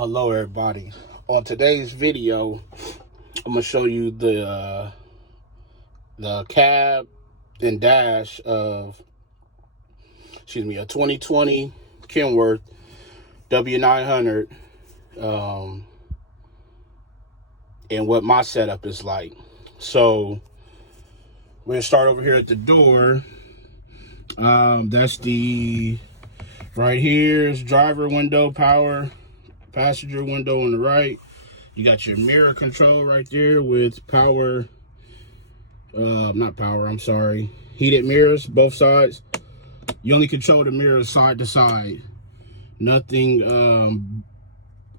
Hello everybody. On today's video, I'm gonna show you the cab and dash of a 2020 Kenworth W900 and what my setup is like. So we're gonna start over here at the door. That's the right here is driver window, power, passenger window on the right. You got your mirror control right there with power, not power, I'm sorry, heated mirrors, both sides. You only control the mirrors side to side, nothing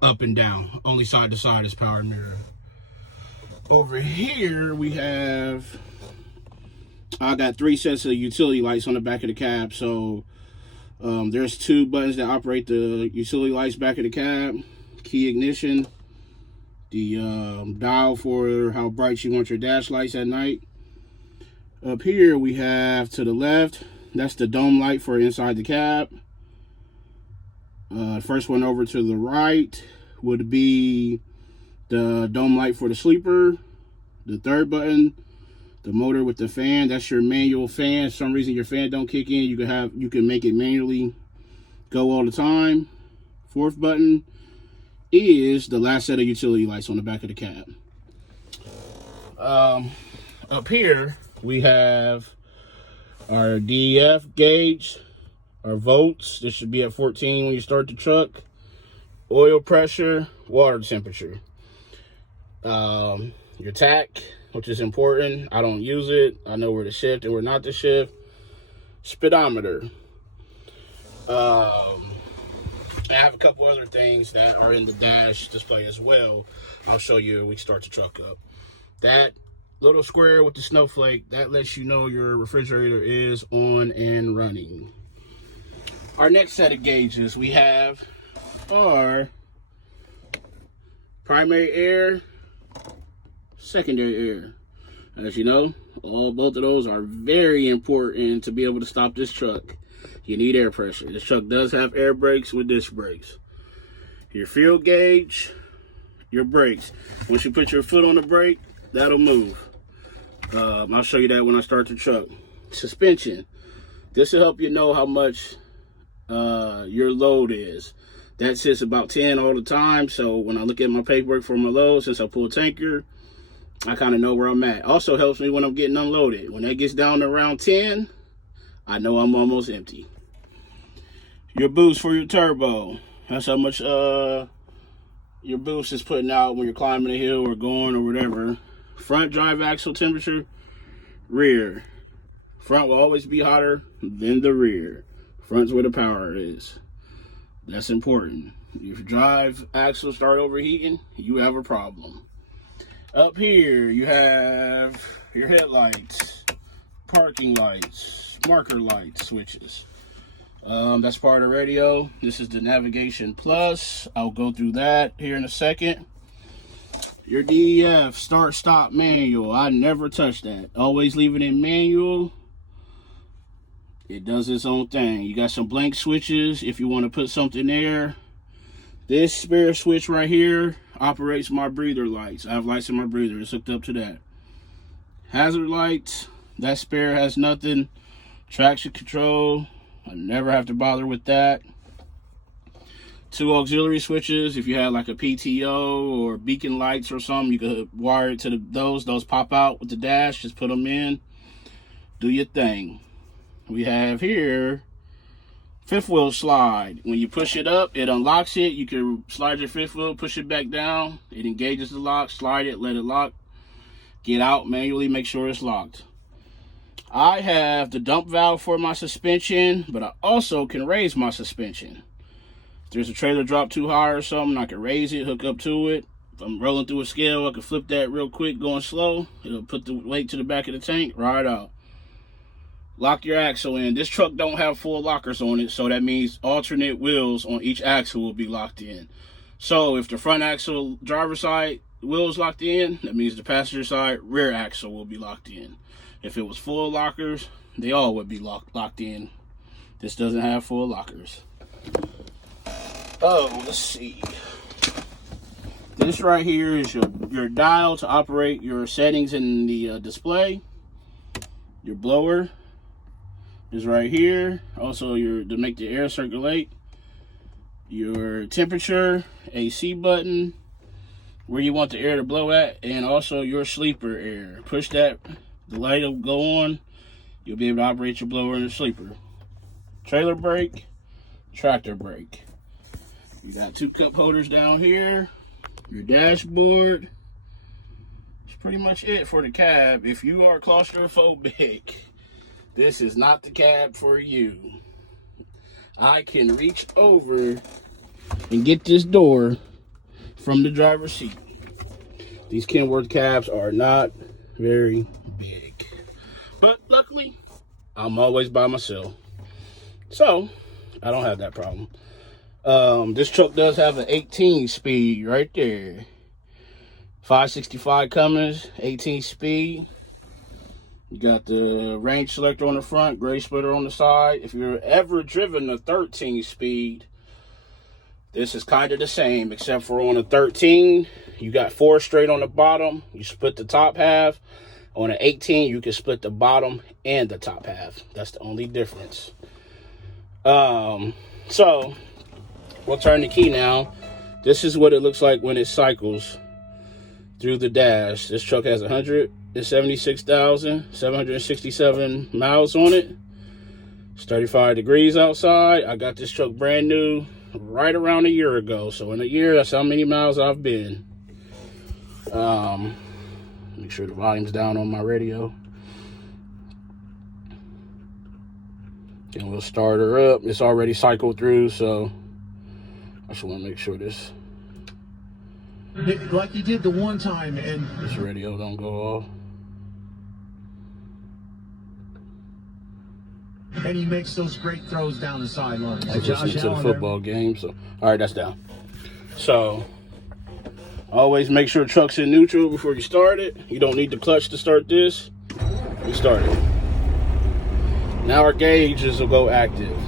up and down, only side to side is power mirror. Over here we have, I got 3 sets of utility lights on the back of the cab. So there's 2 buttons that operate the utility lights back of the cab. Key ignition, the dial for how bright you want your dash lights at night. Up here we have to the left, that's the dome light for inside the cab. First one over to the right would be the dome light for the sleeper. The third button, the motor with the fan, that's your manual fan. For some reason your fan don't kick in, you can make it manually go all the time. Fourth button is the last set of utility lights on the back of the cab. Up here we have our DEF gauge, our volts. This should be at 14 when you start the truck. Oil pressure, water temperature. Your tack, which is important. I don't use it. I know where to shift and where not to shift. Speedometer. I have a couple other things that are in the dash display as well. I'll show you when we start the truck up. That little square with the snowflake, that lets you know your refrigerator is on and running. Our next set of gauges we have are primary air, secondary air. As you know, both of those are very important to be able to stop this truck. You need air pressure. This truck does have air brakes with disc brakes. Your fuel gauge, your brakes. Once you put your foot on the brake, that'll move. I'll show you that when I start the truck. Suspension. This will help you know how much your load is. That sits about 10 all the time. So when I look at my paperwork for my load, since I pull a tanker, I kind of know where I'm at. Also helps me when I'm getting unloaded. When that gets down to around 10, I know I'm almost empty. Your boost for your turbo. That's how much your boost is putting out when you're climbing a hill or going or whatever. Front drive axle temperature, rear. Front will always be hotter than the rear. Front's where the power is. That's important. If your drive axle start overheating, you have a problem. Up here, you have your headlights, parking lights, marker light switches. That's part of the radio. This is the Navigation Plus. I'll go through that here in a second. Your DEF, start stop manual. I never touch that. Always leave it in manual. It does its own thing. You got some blank switches if you want to put something there. This spare switch right here operates my breather lights. I have lights in my breather. It's hooked up to that. Hazard lights, that spare has nothing. Traction control, I never have to bother with that. 2 auxiliary switches. If you had like a PTO or beacon lights or something, you could wire it to those pop out with the dash. Just put them in. Do your thing. We have here 5th wheel slide. When you push it up, it unlocks it. You can slide your 5th wheel, push it back down. It engages the lock, slide it, let it lock. Get out manually, make sure it's locked. I have the dump valve for my suspension, but I also can raise my suspension. If there's a trailer drop too high or something, I can raise it, hook up to it. If I'm rolling through a scale, I can flip that real quick, going slow. It'll put the weight to the back of the tank, ride out. Lock your axle in. This truck don't have full lockers on it, so that means alternate wheels on each axle will be locked in. So if the front axle driver's side wheel is locked in, that means the passenger side rear axle will be locked in. If it was full lockers, they all would be locked in. This doesn't have full lockers. Oh, let's see. This right here is your dial to operate your settings in the display. Your blower is right here. Also, to make the air circulate. Your temperature, AC button, where you want the air to blow at, and also your sleeper air. Push that, the light will go on. You'll be able to operate your blower and the sleeper. Trailer brake, tractor brake. You got 2 cup holders down here. Your dashboard. That's pretty much it for the cab. If you are claustrophobic, this is not the cab for you. I can reach over and get this door from the driver's seat. These Kenworth cabs are not very big. But luckily, I'm always by myself. So, I don't have that problem. This truck does have an 18 speed right there. 565 Cummins, 18 speed. You got the range selector on the front, gray splitter on the side. If you're ever driven a 13 speed, this is kind of the same, except for on a 13, you got 4 straight on the bottom. You split the top half. On an 18, you can split the bottom and the top half. That's the only difference. So, we'll turn the key now. This is what it looks like when it cycles through the dash. This truck has 176,767 miles on it. It's 35 degrees outside. I got this truck brand new right around a year ago. So in a year, that's how many miles I've been. Make sure the volume's down on my radio. Then we'll start her up. It's already cycled through, so I just want to make sure this, like you did the one time, and this radio don't go off. And he makes those great throws down the sideline. I just listened to the football game, so all right, that's down. So always make sure the truck's in neutral before you start it. You don't need the clutch to start this. We start it. Now our gauges will go active.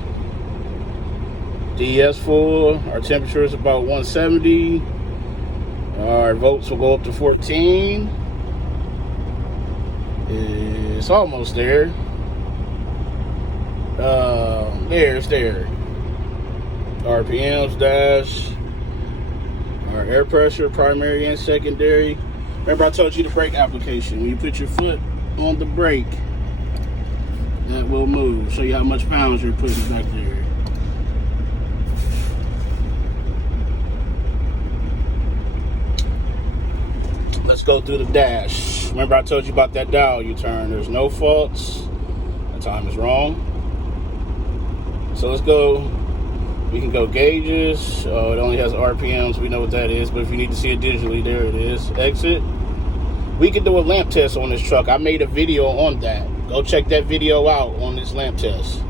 DES full. Our temperature is about 170. Our volts will go up to 14. It's almost there. It's there. RPMs, dash. Our air pressure, primary and secondary. Remember I told you the brake application. When you put your foot on the brake, that will move. Show you how much pounds you're putting back there. Let's go through the dash. Remember I told you about that dial you turn. There's no faults. That time is wrong. So let's go. We can go gauges. Oh, it only has RPMs. We know what that is. But if you need to see it digitally, there it is. Exit. We can do a lamp test on this truck. I made a video on that. Go check that video out on this lamp test.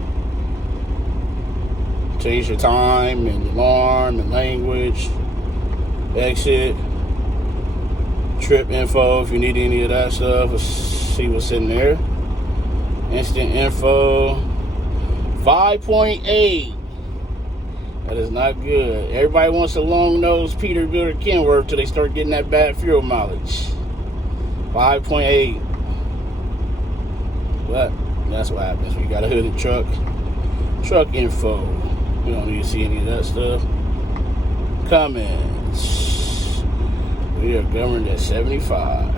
Change your time and alarm and language. Exit. Trip info if you need any of that stuff. Let's see what's in there. Instant info. 5.8. That is not good. Everybody wants a long-nosed Peterbilt or Kenworth till they start getting that bad fuel mileage. 5.8. But that's what happens when you got a hooded truck. Truck info. You don't need to see any of that stuff. Cummins. We are governed at 75.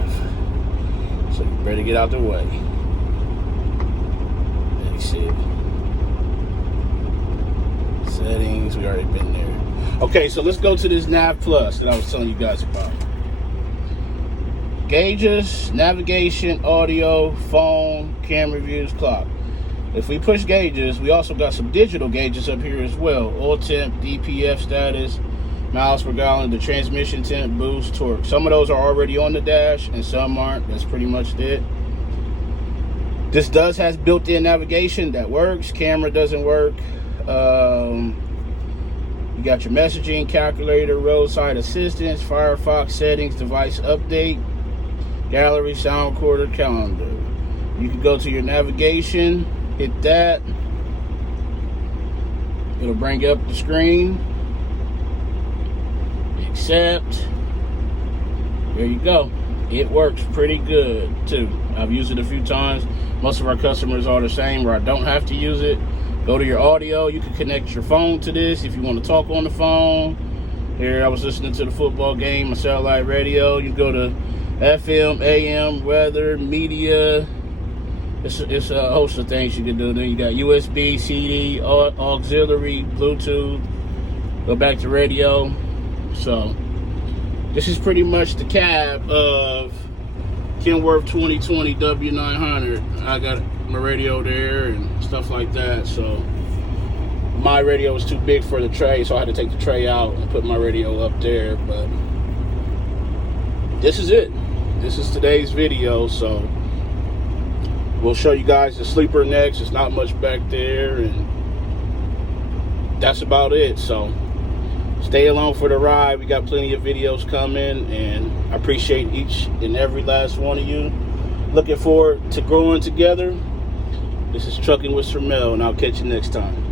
So you better get out the way. Exit. Settings, we already been there. Okay, so let's go to this Navplus that I was telling you guys about. Gauges, navigation, audio, phone, camera views, clock. If we push gauges, we also got some digital gauges up here as well. Oil temp, DPF status, miles per gallon, the transmission temp, boost, torque. Some of those are already on the dash and some aren't. That's pretty much it. This does have built-in navigation that works. Camera doesn't work. You got your messaging, calculator, roadside assistance, Firefox settings, device update, gallery, sound recorder, calendar. You can go to your navigation, hit that. It'll bring up the screen. Accept. there you go. It works pretty good too. I've used it a few times. Most of our customers are the same, where I don't have to use it. Go to your audio. You can connect your phone to this if you want to talk on the phone. Here, I was listening to the football game, my satellite radio. You go to FM, AM, weather, media. It's a host of things you can do. Then you got USB, CD, auxiliary, Bluetooth. Go back to radio. So this is pretty much the cab of Kenworth 2020 W900. I got my radio there and stuff like that. So my radio was too big for the tray, so I had to take the tray out and put my radio up there. But this is it. This is today's video. So we'll show you guys the sleeper next. There's not much back there, and that's about it. So stay along for the ride. We got plenty of videos coming, and I appreciate each and every last one of you. Looking forward to growing together. This is Trucking with Sir Mel, and I'll catch you next time.